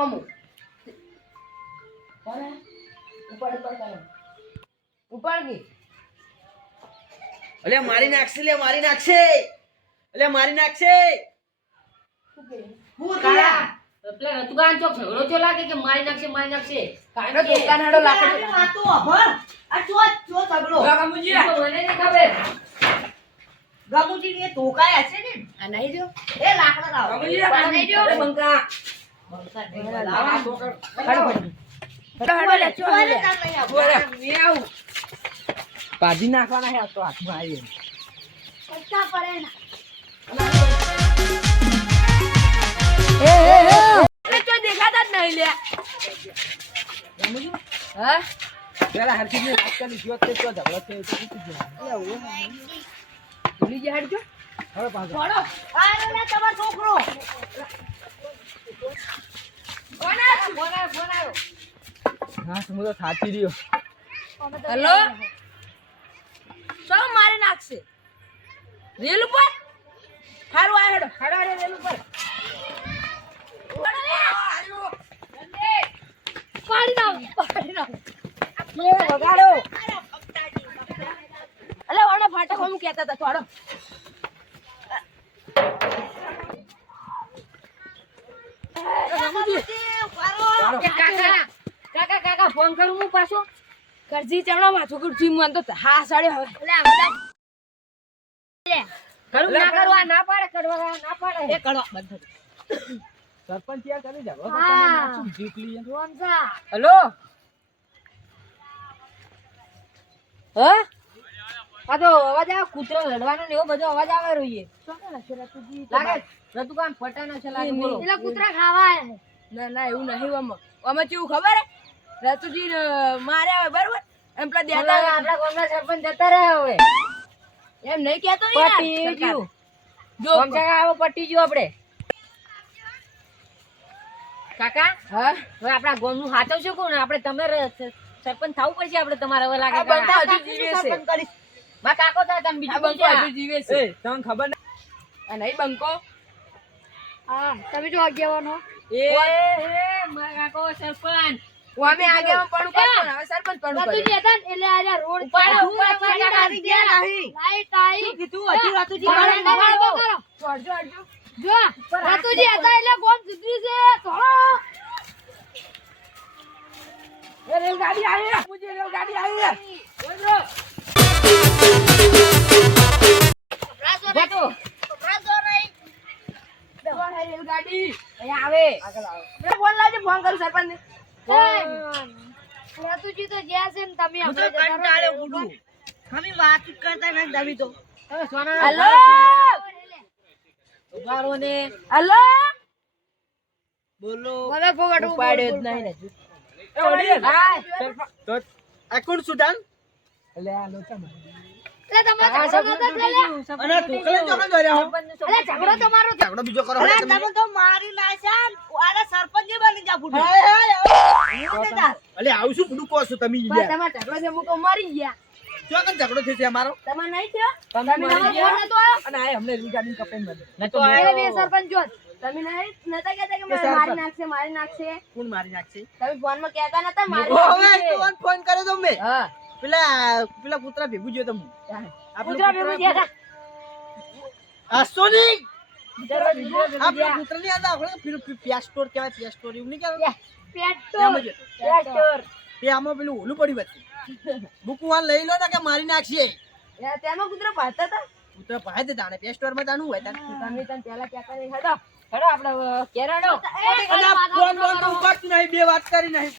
હમુ કોને ઉપર કરો ઉપર ગઈ અલ્યા મારી નાખશે લે મારી નાખશે અલ્યા મારી નાખશે હું કાળા એટલે રતુગાન ચોક ઝઘડો ચો લાગે કે મારી નાખશે કાનો દુકાન હાડો લાકડો વાતો અભર આ ચો તગડો ગમુજી તો મને નહીં ખબર ગમુજી ને ધોકાય હશે ને આ નહીં જો એ લાકડા લાવો ગમુજી આ નહીં જો. બંકા બંકા હાડો ચો પાજી નાખવાના હે તો હાથમાં આવી પત્તા પડે ના એ તો દેખાતા જ નહીં લે ગમુજી હા પેલા હરખી ની વાત કરી જો તે તો ઝઘડો થયો તો શું થયું ભૂલી ગયા હેડ જો હવે પાછો છોડો આ લે તમારો છોકરો ફોન આવ્યો હા હું તો થાકી રહ્યો હેલો શું મારી નાખશે રેલ ઉપર હારું આ હેડો રેલ ઉપર પાડી નાખ વગાડો અલે ઓના ફાટક હું કહેતા હતા થોડો કાકા ફોન કરું હું પાછો કરજી ચમડા માથું કુરજી મન તો હા સાડે હવે કરું ના કરું આ ના પાડે કરવા ના પાડે એ કરો બંધ સરપંચ યાર કરી જાવ જીતલી હેલો હા આ તો અવાજ આવે કૂતરો લડવાનો ને એવો બધો અવાજ આવે રહીએ લાગે રતુકાન ફટાનો છે લાગે બોલો પેલા કૂતરા ખાવા આયા ના ના એવું નહીં અમે કેવું ખબર હે રતુજી મારે આવે બરોબર એમ પેલા દેતા આપડા ગામના સરપંચ જતા રહ્યા હવે એમ નહીં કહેતો પટી ગયું જો ગામના આવો પટી ગયું આપણે કાકા હા હવે આપડા ગામનું હાચવશું કોણ આપણે તમે સરપંચ થવું પડશે આપણે તમારે હવે લાગે આ બંકા હજુ જીવે છે મા કાકો થાય તમે આ બીજું બંકો હજુ જીવે છે તમને ખબર નહીં આ નહીં બંકો હા તમે જો આગેવાનો એ મા કાકો સરપંચ અમે આગેવાન પણ કરતો હવે સરપંચ પણ રતુજી કરે હતા ને એટલે આ રોડ ઉપાડો, ઉપાડો, લાઈટ કાકા, આવી ગયા નહીં લાઈટ આવી કીધું હજુ રતુજી ઉપાડો, મારે ઉપાડો, ઉપાડો. ચોડજો અડજો જો રતુજી હતા એટલે ગોમ સુધરી છે થોડો એ રેલગાડી આવી છે મુજે રેલગાડી આવી છે બોલો બેઠો કોણ હે રેલગાડી અહીંયા આવે આગળ આવો મે ફોન લાવજો ફોન કરું સરપંચ ને રતુજી તો ગયા છે ને તમે હું તો આપણે જતા રહો. કંટાળ્યો ગુડુ અમે વાત કરતા નથી તમે તો હવે સોના હેલો ઉભારો ને હેલો બોલો મને ફોગટ ઉપાડ્યો જ નહીં ને એ ઓડી હા તો આ કોણ સુદાન એટલે આ લોચા એટલે તમારો ઝઘડો નતો થયો અને ઢોકળે ચોકડે દોર્યા હો એટલે ઝઘડો તમારો ઝઘડો બીજો કરો અરે તમે તમે તો મારી નાખ્યા આના સરપંચ બની જા ફૂટો અલે આવું શું ગુડુ કહો છો તમે બસ યાર તમાર ઝઘડો છે મુકો મારી ગયા ચોકન ઝઘડો થશે અમારો તમાર નહીં થયો તમે તમે મારી નતો ગયા? નતો આવ્યો અને આ અમને રેલગાડી કપેન મળે નતો એટલે આવ્યો બે સરપંચ જો તમે નહીં નતા કહેતા કે એ મારી સરપંચ. મારી નાખશે કોણ મારી નાખશે તમે ફોન માં કહેતા નતા મારી ઓવે નાખશે. તો ફોન કર્યો તો મેં હા પેલા કૂતરા ભેગું જોયો તમે કૂતરા ભેગું ગયા હતા. આસોની કૂતરા ભેગું આપણે કૂતરા ની આદા આપણે પેલું પિયાસ્ટોર કહેવાય પિયાસ્ટોર એવું નહીં કહેવાય પેટો એમ જ તે આમાં પેલું ઓલું પડી વચ્ચે બુકવાન લઈ લો ને કે મારી નાખશે તેમાં કૂતરા પાડતા હતા કૂતરા પાહે તે દાણે પિયાસ્ટોર માં તાનું હોય તાને તમે તને પહેલા કહેતા નહીં હતા હેડો આપણે કેરાડો અને આ ફોન બોન તો ઉપાડતું નહીં બે વાત કરી નહીં